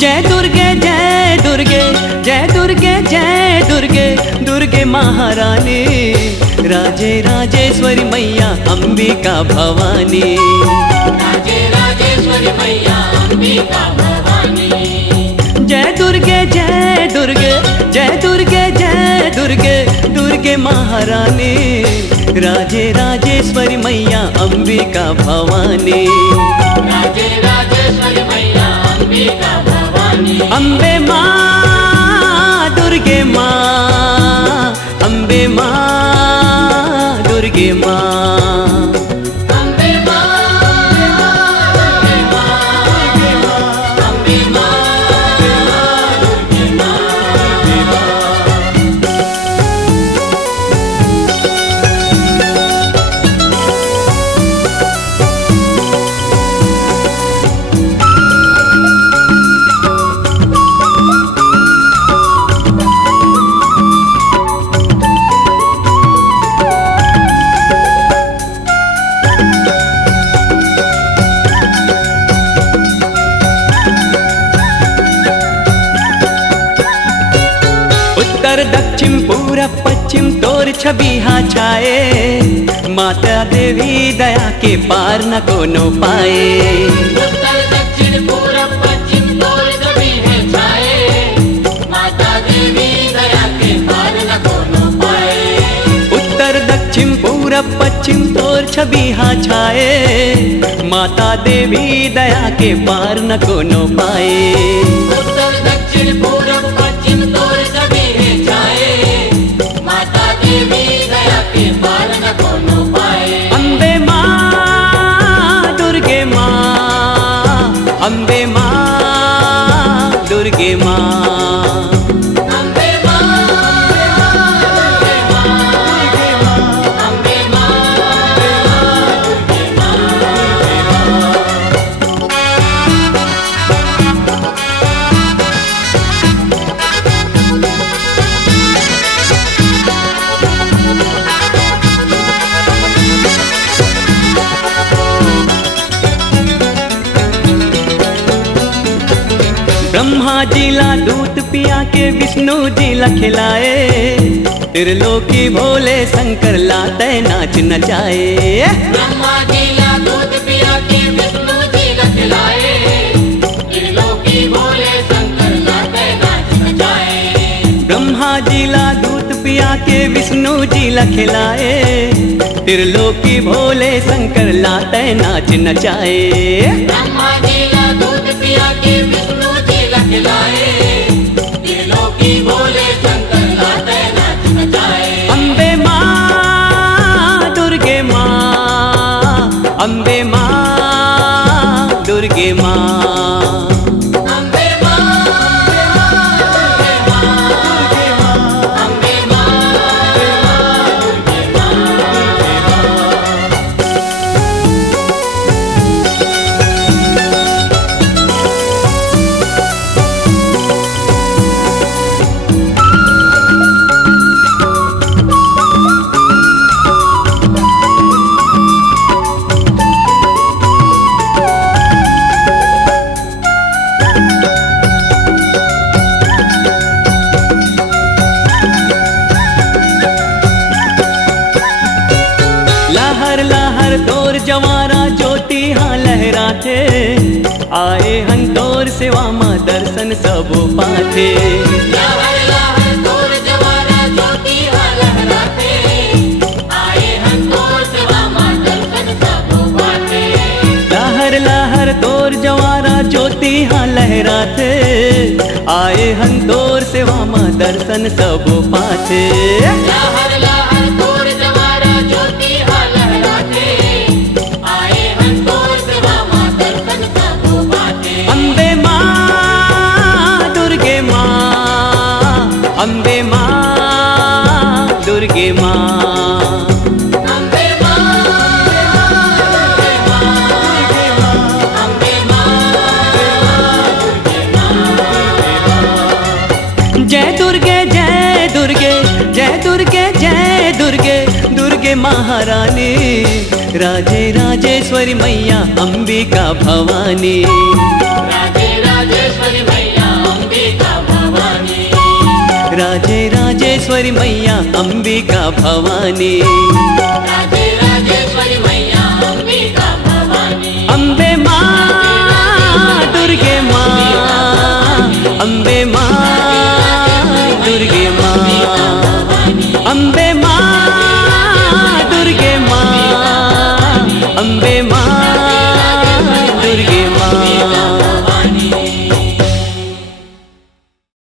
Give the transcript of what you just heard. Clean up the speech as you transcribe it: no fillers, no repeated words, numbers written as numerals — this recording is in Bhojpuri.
जय दुर्गे जय दुर्गे जय दुर्गे जय दुर्गे दुर्गे महारानी राजे राजेश्वरी मैया अंबिका भवानी राजे राजेश्वरी मैया अंबिका भवानी। जय दुर्गे जय दुर्गे जय दुर्गे जय दुर्गे दुर्गे महारानी राजे राजेश्वरी मैया अंबिका भवानी राजे राजेश्वरी मैया अंबिका भवानी। अम्बे माँ दुर्गे माँ अम्बे माँ दुर्गे माँ अम्बे माँ दुर्गे माँ अम्बे माँ दुर्गे माँ। उत्तर दक्षिण पूरब पश्चिम तोर छवि हाँ छाए माता देवी दया के पार न कोनो पाए। उत्तर दक्षिण पूरब पश्चिम तोर छवि है छाए माता देवी दया के पार न कोनो पाए। उत्तर दक्षिण पूरब पश्चिम तोर छवि हाँ छाए माता देवी दया के पार न कोनो पाए। उत्तर दक्षिण पूरब पश्चिम तोर छवि है छाए माता देवी दया के पार न कोनो पाए। अम्बे माँ दुर्गे माँ अम्बे माँ दुर्गे माँ अम्बे माँ दुर्गे माँ अम्बे माँ दुर्गे माँ। ब्रह्मा जी ला दूत पिया के विष्णु जी ला खिलाए त्रिलोकी भोले शंकर ला तय नाच नचाए। ब्रह्मा जी ला दूध पिया के विष्णु जी ला खिलाए त्रिलोकी भोले शंकर ला तय नाच नचाए। ब्रह्मा जी ला दूत पिया के विष्णु जी ला खिलाए त्रिलोकी भोले शंकर ला तय नाच नचाए। ब्रह्मा जी ला दूध पिया के विष्णु जी ला खिलाए त्रिलोकी भोले शंकर ला तय नाच नचाए। अम्बे माँ दुर्गे माँ अम्बे माँ दुर्गे माँ अम्बे माँ दुर्गे माँ अम्बे माँ दुर्गे माँ। लहर लहर तोर जवारा ज्योति हाँ लहराते आए हन तोर सेवा माँ दर्शन सब पाथे। लहर लहर तोर जवारा ज्योति हाँ लहराते आए हम तोर सेवा माँ दर्शन सब पाते। लहर लहर तोर जवारा ज्योति हाँ लहराते आए हन तोर सेवा माँ दर्शन सब पाथे। लहर लहर तोर जवारा ज्योति हाँ लहराते आए हम तोर सेवा माँ दर्शन सब पाते। अम्बे माँ दुर्गे माँ अम्बे माँ दुर्गे माँ अम्बे माँ दुर्गे माँ अम्बे माँ दुर्गे माँ। जय दुर्गे जय दुर्गे जय दुर्गे जय दुर्गे दुर्गे महारानी राजे राजेश्वरी मैया अंबिका भवानी राजे राजेश्वरी मैया राजेश्वरी मैया अंबिका भवानी। राजे राजेश्वरी मैया अंबिका भवानी। अम्बे माँ दुर्गे माँ, अम्बे माँ दुर्गे माँ, अम्बे माँ दुर्गे माँ, अम्बे